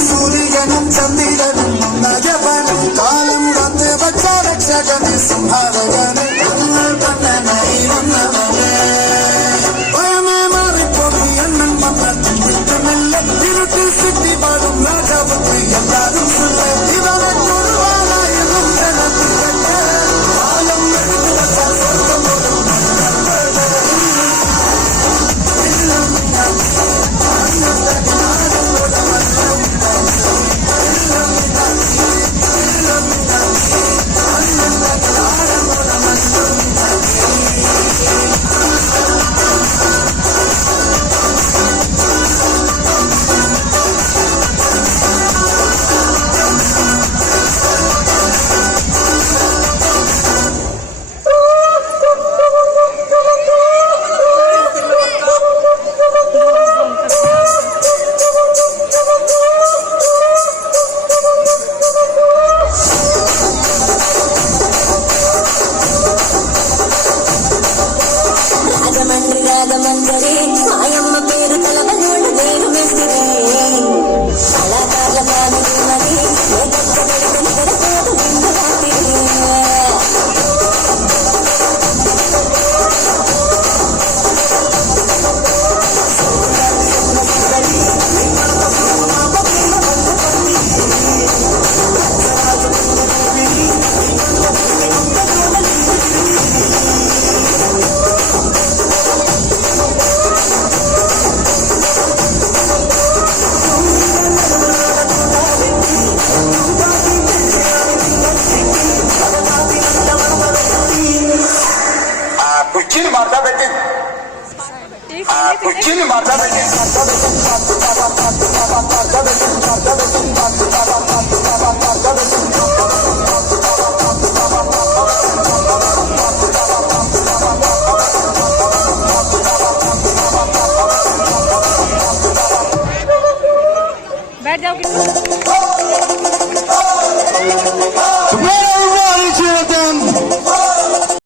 സൂര്യനും ചന്ദ്രനും നജപനും കാലം വന്ന് വച്ച രക്ഷകന് സംഹാരകന് കണ്ണനായി വന്നവനെ ഭയമേ മാറിപ്പോയി എണ്ണം വന്നിട്ടുമില്ല ഇരുട്ടിൽ സിറ്റി പാടും രാജാവുക്ക് എല്ലാരും ഇവനെ കുറുവാനായെന്നും ജനത്തിരട്ടെ കാലം എടുത്തു വച്ച സ്വർഗം రాగమంజరి మాయమ్మ పేరు తలవనోడు నేను మెసిరి కళాకారుల పాదరి మరి నిగడపోదు నిండు రాత్రి कुर्ची मारता बैठे कुर्ची मारता बैठे बैठ जाओ